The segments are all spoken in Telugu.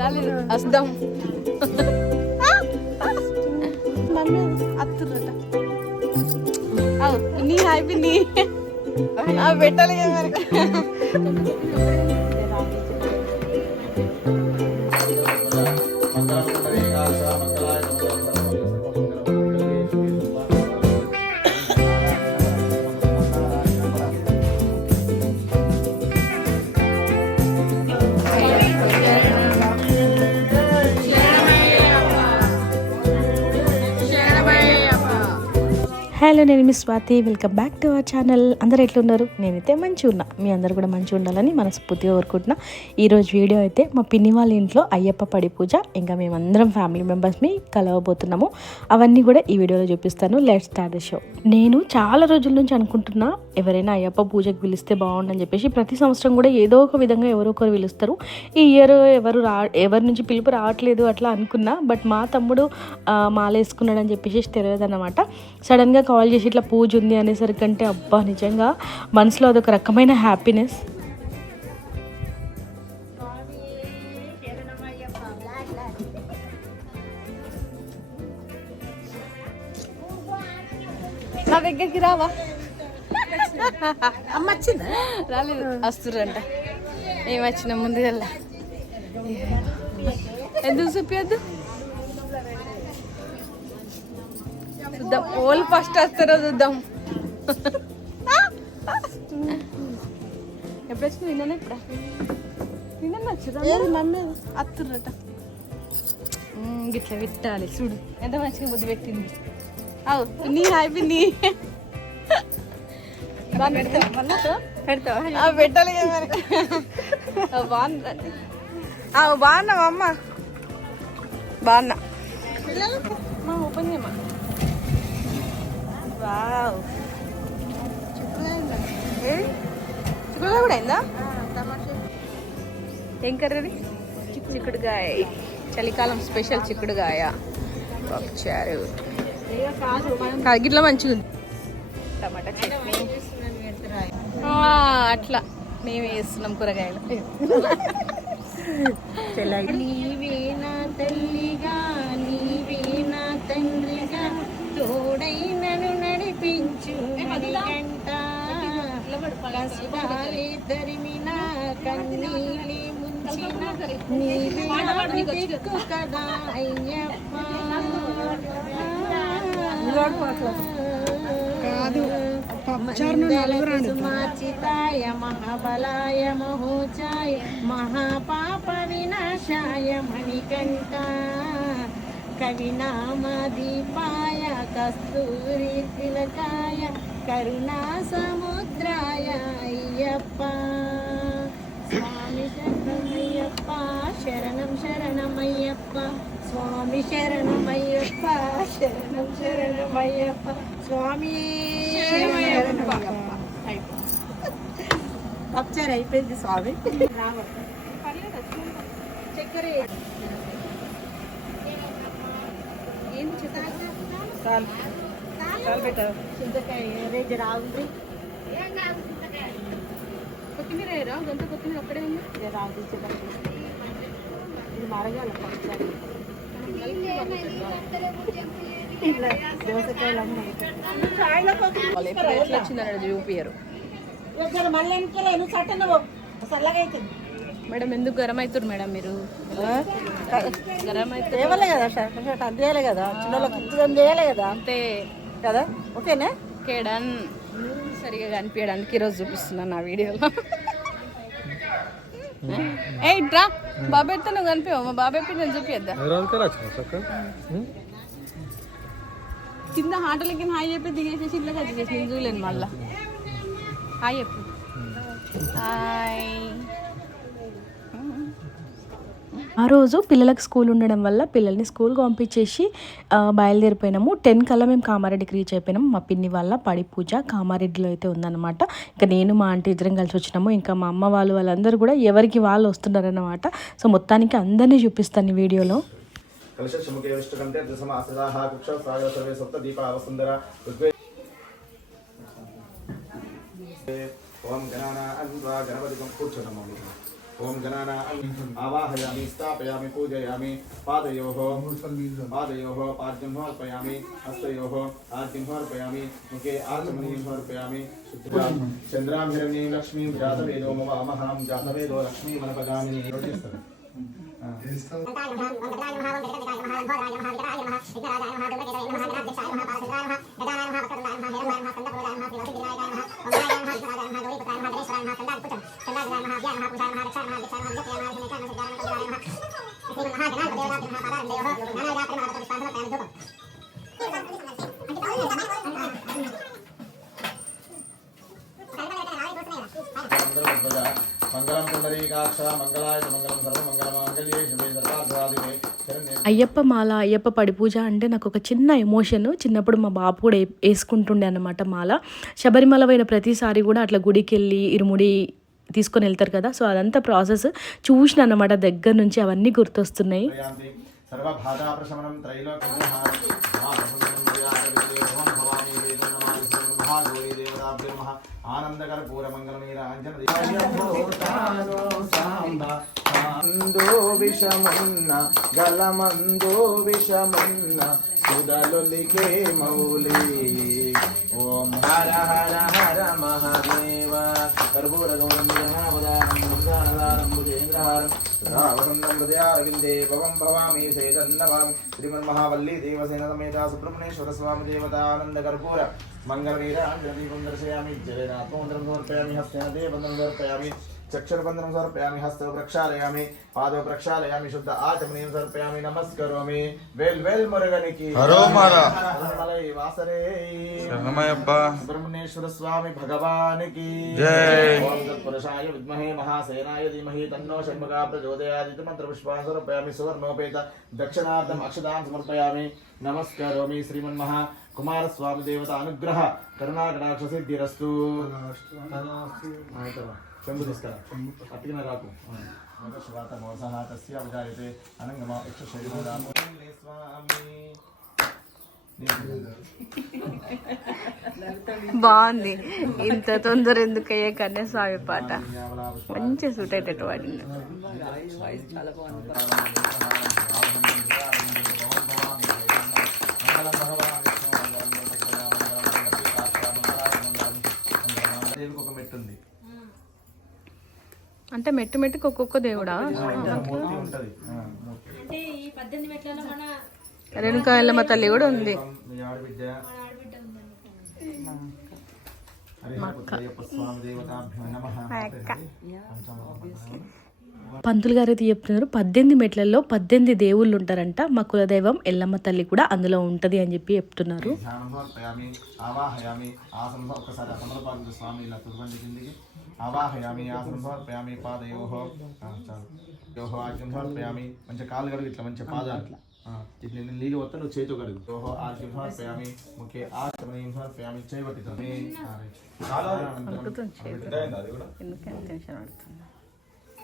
రాలేదు వస్తాం అత్తురట పిన్ని హాయ్ పిన్ని పెట్టాలి మరి హలో, నేను మీ Swathi. Welcome back to our channel. అందరు ఎట్లున్నారు? నేనైతే మంచిగా ఉన్నా. మీ అందరు కూడా మంచిగా ఉండాలని మనస్ఫూర్తిగా కోరుకుంటున్నా. ఈరోజు వీడియో అయితే మా పిన్ని వాళ్ళ ఇంట్లో అయ్యప్ప పడి పూజ, ఇంకా మేమందరం ఫ్యామిలీ మెంబర్స్ని కలవబోతున్నాము. అవన్నీ కూడా ఈ వీడియోలో చూపిస్తాను. Let's start the show. నేను చాలా రోజుల నుంచి అనుకుంటున్నా ఎవరైనా అయ్యప్ప పూజకు పిలిస్తే బాగుండని చెప్పేసి. ప్రతి సంవత్సరం కూడా ఏదో ఒక విధంగా ఎవరో ఒకరు పిలుస్తారు. ఈ ఇయర్ ఎవరి నుంచి పిలుపు రావట్లేదు అట్లా అనుకున్నా. బట్ మా తమ్ముడు మాల వేసుకున్నాడు అని చెప్పేసి తెలియదు అన్నమాట. సడన్గా కాల్ చేసి ఇట్లా పూజ ఉంది అనేసరికంటే అబ్బా నిజంగా మనసులో అదొక రకమైన హ్యాపీనెస్. నా దగ్గరికి రావా అమ్మ వచ్చిందా? రాలేదు వస్తుర్రంట. ఏమొచ్చిన ముందు వెళ్ళా ఎందుకు చూపించద్దు చూద్దాం. ఓల్ ఫస్ట్ వస్తారో చూద్దాం. ఎప్పుడు వచ్చిన నిన్న ఇప్పుడు నిన్న వచ్చి అత్తుర్రట. గిట్లా పెట్టాలి చూడు ఎంత మంచిగా బుద్ధి పెట్టింది. అవు నీ హాయ్ పిన్ని పెడతావా? పెట్టాలి మరి. బాగుంది. బాగున్నావా అమ్మ? బాగున్నా. ఓపెన్ చేయమ్మా. వావ్, చిక్కుడుగా కూడా అయిందా? ఏం కర్రీ? చిక్కుడుగాయ. చలికాలం స్పెషల్ చిక్కుడుగాయ పప్పుచారు. గిట్లా మంచిగా ఉంది. టమాటా చట్నీ. అట్లా మేమే వేస్తున్నాం కూరగాయలు. నీవేనా తల్లిగా నీవేనా తండ్రిగా తోడై నన్ను నడిపించు గంట కష్టాలే తరిమిన కన్నీలే ముంచిన నీవే దిక్కు కదా అయ్యప్ప. మార్చితాయ మహాబలాయ మహోచాయ మహాపాప వినాశాయ మణికంఠ కవినామదీపాయ కస్తూరి తిలకాయ కరుణా సముద్రాయ అయ్యప్ప. స్వామి శరణమయ్యప్ప శరణం శరణమయ్యప్ప స్వామి శరణమయ్యప్ప శరణం శరణమయ్యప్ప స్వామి పప్చారు అయిపోయింది స్వామి. చక్కెర చింతకాయ రేజు రావుంది. కొత్తిమీర గంత కొత్తిమీర అక్కడే ఉంది. రావు ఇది మరగాలి పప్చారు. దోసకాయలు ఎట్లా వచ్చిందని చూపియరు. మేడం ఎందుకు గరం అవుతారు మేడం? మీరు గరం అయితే కదా, అందేయాలి కదా, చిన్నోళ్ళకి కదా, అంతే కదా. ఓకేనా? కేడన్ సరిగా కనిపించడానికి ఈరోజు చూపిస్తున్నాను నా వీడియోలో. ఏ ఇట్రా బాబు ఎత్తే నువ్వు కనిపించవు. మా బాబు ఎప్పి నేను చూపిద్దా? కింద హాటలకి హాయ్ చెప్పి దిగేసేసి ఇట్లా కదిగేసి నేను చూడలేను. మళ్ళా హాయ్ చెప్పు. హాయ్. ఆ రోజు పిల్లలకు స్కూల్ ఉండడం వల్ల పిల్లల్ని స్కూల్కి పంపించేసి బయలుదేరిపోయినాము. 10 కల్లా మేము కామారెడ్డికి రీచ్ అయిపోయినాము. మా పిన్ని వాళ్ళ పడి పూజ కామారెడ్డిలో అయితే ఉందన్నమాట. ఇంకా నేను మా ఆంటీ ఇద్దరం కలిసి వచ్చినాము. ఇంకా మా అమ్మ వాళ్ళందరూ కూడా ఎవరికి వాళ్ళు వస్తున్నారన్నమాట. సో మొత్తానికి అందరినీ చూపిస్తాను ఈ వీడియోలో. ఓం గణానాన్వా గణపతికం కూర్చున్నాము. ఓం గణానా ఆవాహయామి స్థాపయామి పూజయామి పాదయోః పాద్యం సమర్పయామి హస్తయోః ఆర్తిం సమర్పయామి ముఖే ఆచమనీయం సమర్పయామి. చంద్రాం హిరణ్యీం లక్ష్మీం జాతవేదో మవామహాం జాతవేదో లక్ష్మీమనపగామిని. మంగళం పుండరీకాక్ష మంగళాయ మంగళం సర్వమంగళమాంగళ్యే శివే సర్వార్థసాధికే శరణ్యే. అయ్యప్ప మాల, అయ్యప్ప పడి పూజ అంటే నాకు ఒక చిన్న ఎమోషన్. చిన్నప్పుడు మా బాబు కూడా వేసుకుంటుండే అన్నమాట మాల. శబరిమల పోయిన ప్రతిసారి కూడా అట్లా గుడికి వెళ్ళి ఇరుముడి తీసుకొని వెళ్తారు కదా, సో అదంతా ప్రాసెస్ చూసిన అన్నమాట దగ్గర నుంచి. అవన్నీ గుర్తొస్తున్నాయి. సర్వబాధాప్రశమనం ఆనందకర పూర మంగళమీరాంజన విషమున్న గలమందో విషమున్న సుదలులికే మౌలి. ఓం హర హర హర మహాదేవ కర్పూర గౌరవం భుజేంద్రహారం రావసందం హృదయారవిందే భవం భవామి సేదన్నవామి. శ్రీమన్మహావల్లీ దేవసేన సమేత సుబ్రహ్మణ్యేశ్వర స్వామి దేవతానంద కర్పూర మంగళవీరాంజనదీపం దర్శయామి. జలేనాత్మమంత్రం సమర్పయామి. హస్తేన దేవబంధం సమర్పయామి. చక్షుర్బంధనం సమర్పయామి. హస్తో ప్రక్షాళయామి. పాదో ప్రక్షాళయామి. శుద్ధ ఆచమనీయం సమర్పయామి. నమస్కరోమి. వేల్ వేల్ మురుగనికి మలై వాసరే సుబ్రహ్మణ్యేశ్వర స్వామి భగవానికి ఓం తత్పురుషాయ విద్మహే మహాసేనాయ ధీమహి తన్నో షణ్ముఖః ప్రచోదయాత్. మంత్రపుష్పాన్ని సమర్పయామి. సువర్ణోపేత దక్షిణార్థం అక్షతాం సమర్పయామి. నమస్కరోమి. శ్రీమన్మహా కుమారస్వామి దేవత అనుగ్రహ కరుణాకటాక్ష సిద్ధిరస్తు. చెంబు తీసుకురా అట్టిన రాకు. శివాత మోసహ తస్య అవజాయతే అనంగమ యక్ష శరీరదాము స్వామి. బాగుంది. ఇంత తొందర ఎందుకు అయ్యే కన్యాస్వామి పాట మంచి సూట్ అయ్యేటట్టు వాడింది. ఒక మెట్టు ఉంది అంటే మెట్టు మెట్టుకు ఒక్కొక్క దేవుడా? రేణుకా ఎల్లమ్మ తల్లి కూడా ఉంది. పంతులు గారు అయితే చెప్తున్నారు 18 మెట్లలో 18 దేవుళ్ళు ఉంటారంట. మా కులదైవం ఎల్లమ్మ తల్లి కూడా అందులో ఉంటది అని చెప్పి చెప్తున్నారు. ఆవాహయామి ఆసనం సమర్పయామి. పాదయోః ఆర్ఘ్యం సమర్పయామి. మంచి కాళ్ళు కడుగు, ఇట్లా మంచి పాదాలు ఇట్లా ఇట్లా నీళ్ళు వస్తా నువ్వు చేతితో కడుగు. యోహో ఆర్ఘ్యం సమర్పయామి. ముఖ్య ఆచమనీయం సమర్పయామి. చేయబట్టి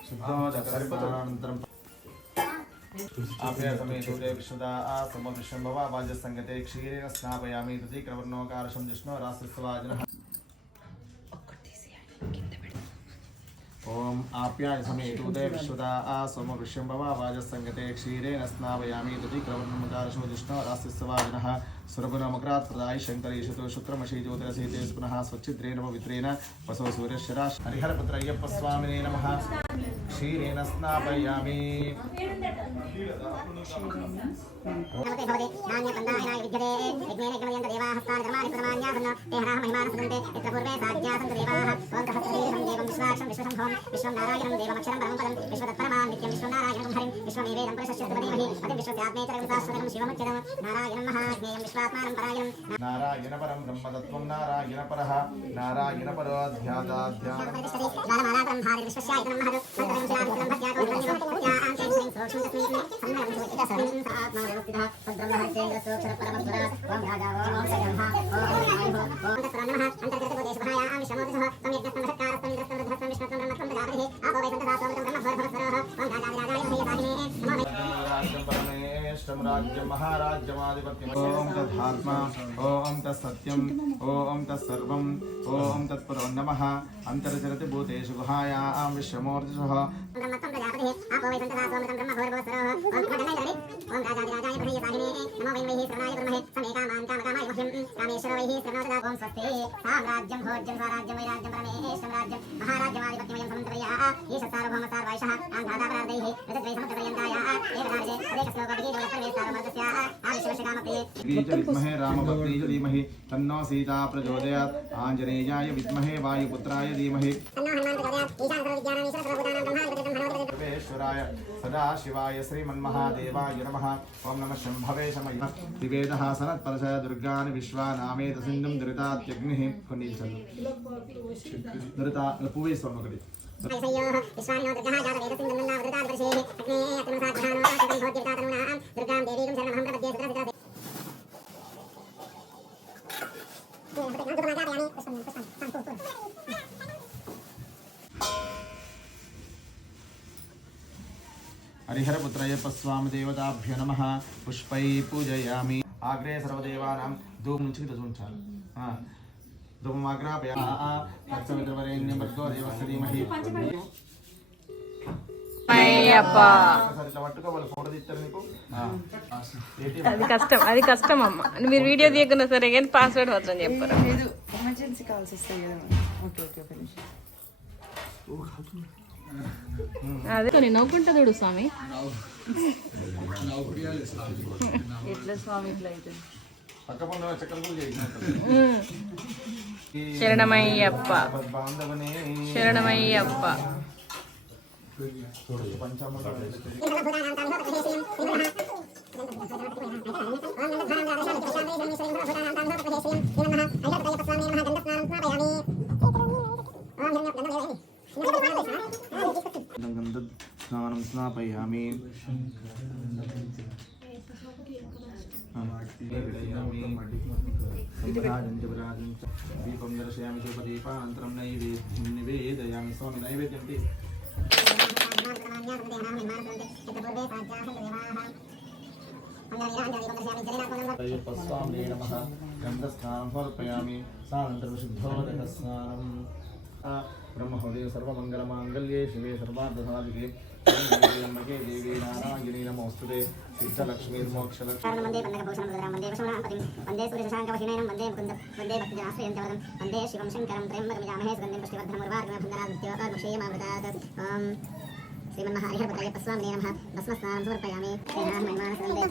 శుద్ధోదకరణానంతరం ఆప్యాసమేతుదే విశ్వదా ఆసమ విశ్వంభవ వాజసంగతే క్షీరేణ స్నాపయామి. తృతీకరవర్ణోకారశం జిష్ణో రాశిస్వాజనః. ఓం ఆప్యాయ సమేతుదే విశ్వదా ఆసమ విశ్వంభవ వాజసంగతే క్షీరేణ స్నాపయామి. తృతీకరవర్ణోకారశం జిష్ణో రాశిస్వాజనః. సురగుణమగ్రాత్ ప్రదాయ శంకరేషతో శుక్రమశీ జ్యోతిరసీతే పునః స్వచ్ఛిద్రేణ పవిత్రేణ వసో సూర్యశరా. హరిహరపుత్ర అయ్యప్ప స్వామినే నమః. క్షీరేణ స్నాపయామి. నారాయణ పరం బ్రహ్మతత్వం నారాయణ పరః నారాయణ పరోధ్యాదాధ్యానం. రాజ్యం మహారాజ్యమాధిపత్యం. ఓం తథాత్మా. ఓం తత్సత్యం ఓం తత్సర్వం ఓం తత్పురో నమః అంతర్జలతి భూతేషు గుహాయాం విశ్వమూర్తిషః విద్మహే రామభద్రీయ ధీమహి తన్నో సీతా ప్రచోదయాత్ ఆంజనేయాయ విద్మహే వాయుపుత్రాయ ధీమహి సర్వేశ్వరాయ సదాశివాయ శ్రీమన్మహాదేవాయ నమః ఓం నమః శంభవే శమయ దివేదః సనత్పరశ దుర్గాని విశ్వానామేత సింధుం దురితాత్యగ్నిః కొన్ని చదువు దురిత పువ్వేశ్వరం ఒకటి హరిహరపుత్రయ్యప్ప స్వామి దేవతాభ్యో నమః పుష్పై పూజయామి ఆగ్రే సర్వదేవానాం ధూపం నుంచి ఉంచాలి ధూపమాగ్రాపయామి తత్సవితుర్వరేణ్యం భర్గో దేవస్య ధీమహి అది కష్టం అమ్మ. మీరు వీడియో తీయకున్నా సరే కానీ పాస్వర్డ్ మాత్రం చెప్పారు. ఎమర్జెన్సీ కాల్స్ వస్తాయి కదా. ఓకే ఓకే ఒక నిమిషం. అదే కొన్ని నవ్వుకుంటా చూడు స్వామి. ఎట్లా స్వామి ఇట్లా అయితే శరణమయ్యప్ప శరణమయ్యప్ప. స్నానం స్నాపయామి దీపం దర్శయామి దీపానంతరం నివేదయామి స్వామి నైవేద్యం స్వామి నమః గంధస్నానం సమర్పయామి సానంతరం శుద్ధోదకస్నానం బ్రహ్మహృదయ సర్వమంగళమాంగళ్యే శివే సర్వార్థసాధికే త్రయంబకే దేవీ నారాయణీ నమోస్తుతే సిద్ధలక్ష్మీర్మోక్షలక్ష్మీ వందే పందకభూషణం వందే వశునాపతిం వందే సూర్యశశాంకవశినేనం వందే ముకుందం వందే భక్తిజనాశ్రయంతవదం వందే శివం శంకరం త్రయంబకమిజామహే సుగంధిం పుష్టివర్ధనముర్వారుకమభుందనాదిత్యవర్మక్షేమామృతాత్ ఓం శ్రీమన్మహాహరిహరపతయ్యప్ప స్వామినే నమః భస్మస్నానం సమర్పయామి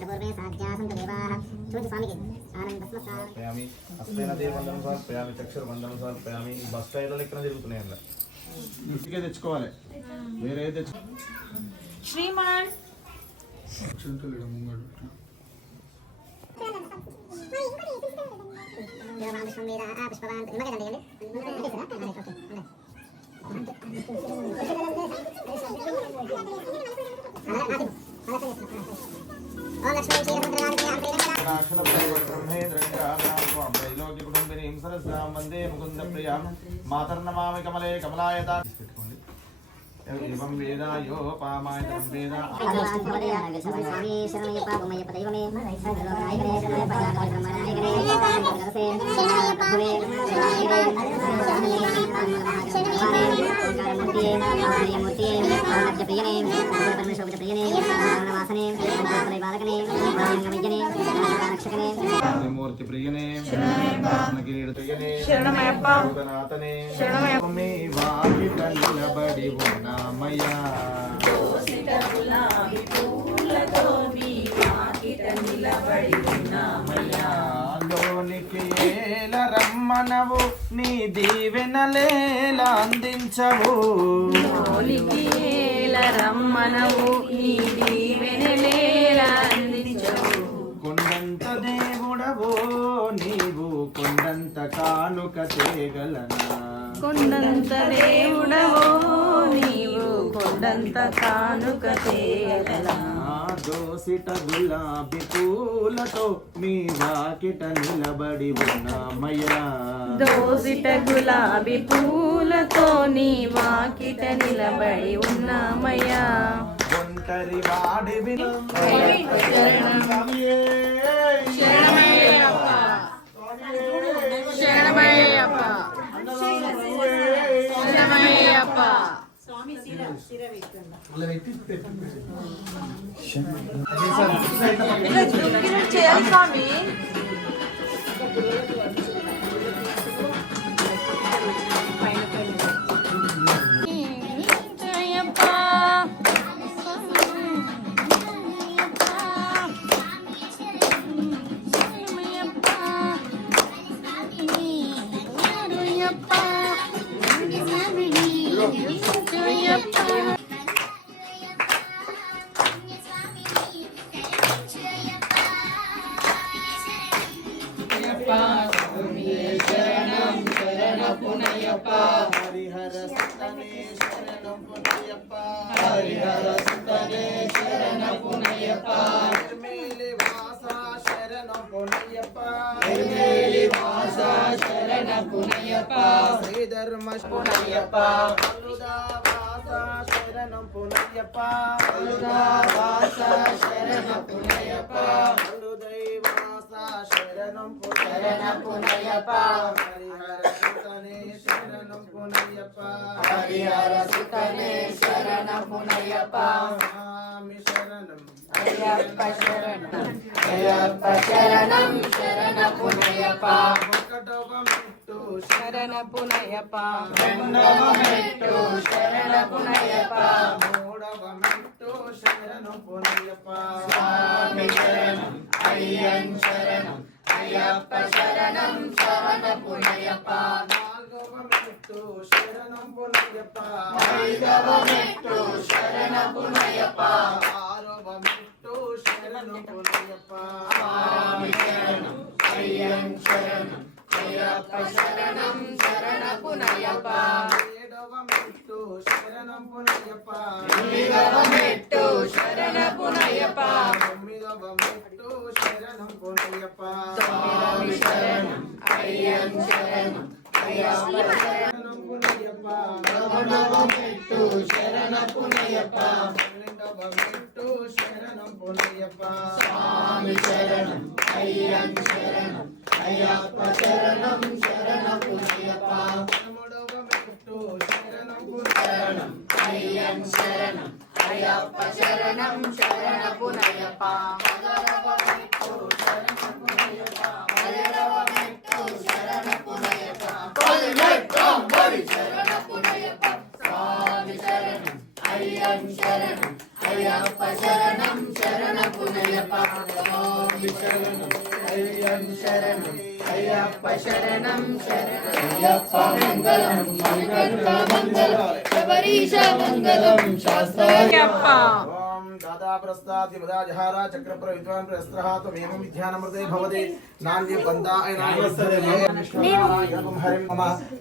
పూర్వే సాధ్యాసంతదేవాః చూసి స్వామికి ఆనంద భస్మస్నానం సమర్పయామి హస్తేన దేవవందనం సమర్పయామి చక్షుర్వందనం సమర్పయామి ఈ బస్ టైర్లు ఇక్కడ తిరుగుతున్నాయి అలా ఇంటికే తెచ్చుకోవాలి వేరే తెచ్చు శ్రీమాన్ పుష్పవాన్ నిమ్మకాయ వందే ముకుంద ప్రియాం మాతర్నమామి కమలే కమలాయత ఏవం వేదాయోపామాయ వేద స్వామి శరణయ్యప్ప బొమ్మయ్యప్ప దైవమే మూర్తి ప్రియనే కిరీట ప్రియనే శరణమయ్యప్ప భూతనాథనే శరణమయ్యప్ప వాకిట నిలబడి ఉన్నామయ్యా లోనికి ఏల రమ్మనవు నీ దీవెనలేల అందించవు రమ్మనవు నీ దీవెనలేల అందించవు. కొండంత దేవుడవో నీవు కొండంత కానుక తేగలనా కొండంత దేవుడవో నీవు కొండంత కానుక తేగలనా. దోసిట గులాబీ పూలతో మీ వాకిట నిలబడి ఉన్నామయ్యా దోసిట గులాబీ పూలతో నీ వాకిట నిలబడి ఉన్నామయ్యా. ఒంటరి వాడి శరణమయ్యప్ప శరణమయ్యప్ప చేయాలి స్వామి.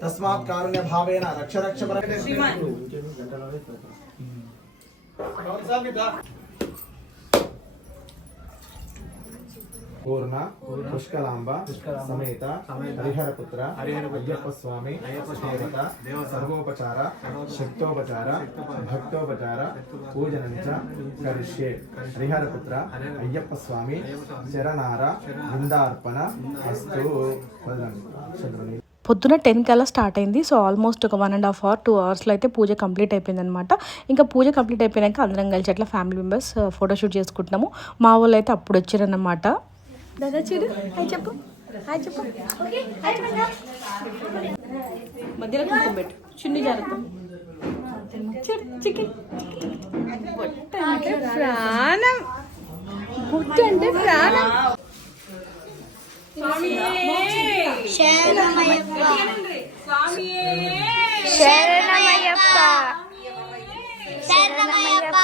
तस्मात् कारुण्य भावेन रक्ष रक्ष पूर्ण पुष्कलांब समेत हरिहरपुत्र अय्यप्प स्वामी देवता सर्वोपचार शक्तोपचार भक्तोपचार पूजनं च करिष्ये हरिहरपुत्र अय्यप्प स्वामी शरणार वृंदार्पण अस्तु పొద్దున 10 కల్లా స్టార్ట్ అయింది. సో ఆల్మోస్ట్ ఒక 1.5 hour 2 hours అయితే పూజ కంప్లీట్ అయిపోయింది అనమాట. ఇంకా పూజ కంప్లీట్ అయిపోయాక అందరం కలిసి అట్లా ఫ్యామిలీ మెంబర్స్ ఫోటోషూట్ చేసుకుంటున్నాము. మా వాళ్ళు అయితే అప్పుడు వచ్చారన్నమాట. దాదా చూడు, హాయ్ చెప్పు, హాయ్ చెప్పు, మధ్యలో కుంకుమ పెట్టు, చున్ని జాగ్రత్త. ప్రాణం బుట్ట అంటే ప్రాణం. శరణమయ్యప్ప శరణమయ్యప్ప శరణమయ్యప్ప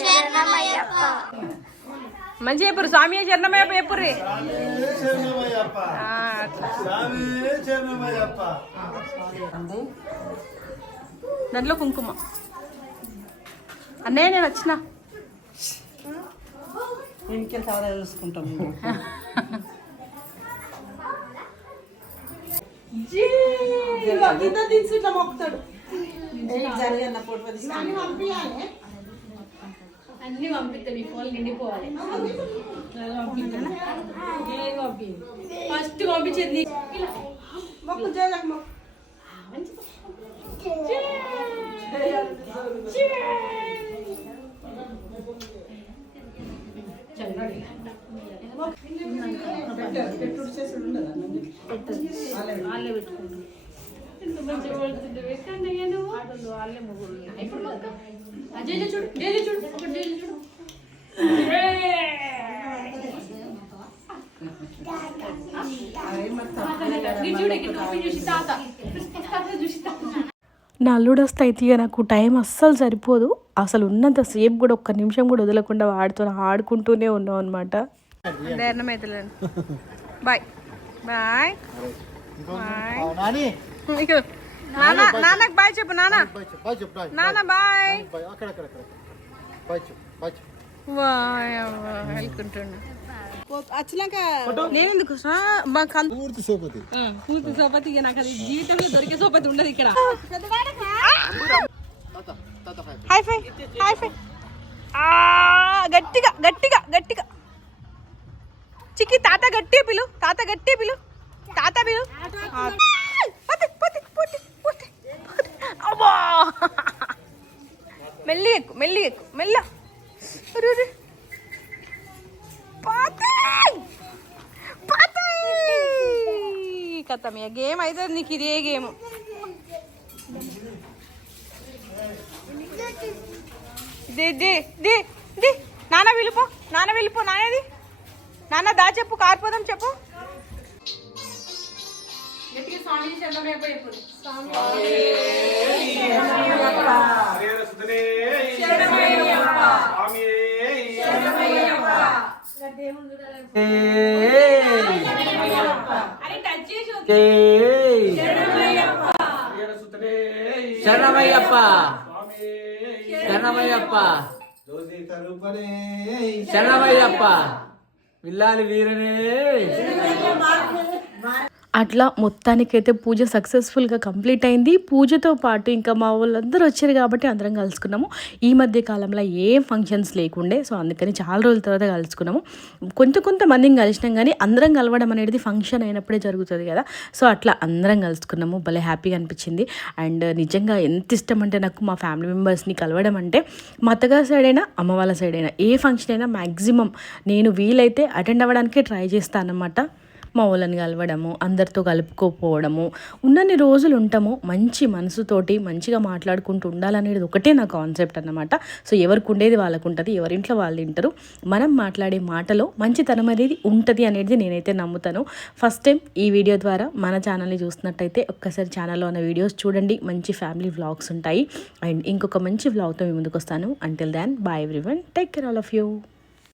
శరణమయ్యప్ప. మంచి చెప్పురు స్వామి శరణమయ్యప్ప చెప్పుర్రి. దాంట్లో కుంకుమ. అన్నయ్య నేను వచ్చిన ఇంటికి చాలా చూసుకుంటాం. ఇట్లా మొక్కుతాడు. జరిగిన ఫోటో అన్ని పంపిస్తా. మీ ఫోన్ నిండిపోవాలి. ఫస్ట్ పంపించేది మొక్కు చేయలేక మొక్కు నా అల్లుడు వస్తే అయితే ఇక నాకు టైం అస్సలు సరిపోదు. అసలు ఉన్నంత సేపు కూడా ఒక్క నిమిషం కూడా వదలకుండా ఆడుకుంటూనే ఉన్నాం అనమాట. బాయ్ బాయ్ నాన్నకు బాయ్ చెప్పు. నాన్న బాయ్ వెళ్ళుకుంటున్నా. వచ్చినాక నేను ఎందుకు పూర్తి సోపతి. ఇక నాకు అది జీవితంలో దొరికే సోపతి ఉండదు ఇక్కడ. హై ఫై హై ఫై. గట్టిగా గట్టిగా గట్టిగా చిక్కి తాత గట్టి పిలు. తాత గట్టి పిలు. తాత పిలు. మెల్లి ఎక్కు మెల్లి ఎక్కు మెల్ల. కథ మీ గేమ్ అయితే నీకు ఇదే గేమ్. నాన్న వెళ్ళిపో. నాన్న వెళ్ళిపో. నాన్నది నాన్న దా చెప్పు. కార్పోదం చెప్పు. శరణమయ్యప్ప శరణమయ్యప్ప శరణమయ్యప్ప విల్లాలి వీరనే. అట్లా మొత్తానికైతే పూజ సక్సెస్ఫుల్గా కంప్లీట్ అయింది. పూజతో పాటు ఇంకా మా వాళ్ళందరూ వచ్చారు కాబట్టి అందరం కలుసుకున్నాము. ఈ మధ్య కాలంలో ఏం ఫంక్షన్స్ లేకుండే, సో అందుకని చాలా రోజుల తర్వాత కలుసుకున్నాము. కొంతమందిని కలిసినాం కానీ అందరం కలవడం అనేది ఫంక్షన్ అయినప్పుడే జరుగుతుంది కదా. సో అట్లా అందరం కలుసుకున్నాము. భలే హ్యాపీగా అనిపించింది. అండ్ నిజంగా ఎంత ఇష్టం అంటే నాకు మా ఫ్యామిలీ మెంబర్స్ని కలవడం అంటే, మా అత్తగారి సైడ్ అయినా అమ్మ వాళ్ళ సైడ్ అయినా ఏ ఫంక్షన్ అయినా మ్యాక్సిమం నేను వీలైతే అటెండ్ అవ్వడానికే ట్రై చేస్తాను అన్నమాట. మా వాళ్ళని కలవడము, అందరితో కలుపుకోపోవడము, ఉన్నన్ని రోజులు ఉంటాము మంచి మనసుతోటి మంచిగా మాట్లాడుకుంటూ ఉండాలనేది ఒకటే నా కాన్సెప్ట్ అన్నమాట. సో ఎవరికి ఉండేది వాళ్ళకు ఉంటుంది, ఎవరింట్లో వాళ్ళు వింటారు. మనం మాట్లాడే మాటలో మంచితనం అనేది ఉంటుంది అనేది నేనైతే నమ్ముతాను. ఫస్ట్ టైం ఈ వీడియో ద్వారా మన ఛానల్ని చూస్తున్నట్టయితే ఒక్కసారి ఛానల్లో ఉన్న వీడియోస్ చూడండి. మంచి ఫ్యామిలీ వ్లాగ్స్ ఉంటాయి. అండ్ ఇంకొక మంచి వ్లాగ్తో మీ ముందుకు వస్తాను. Until then bye everyone, take care all of you.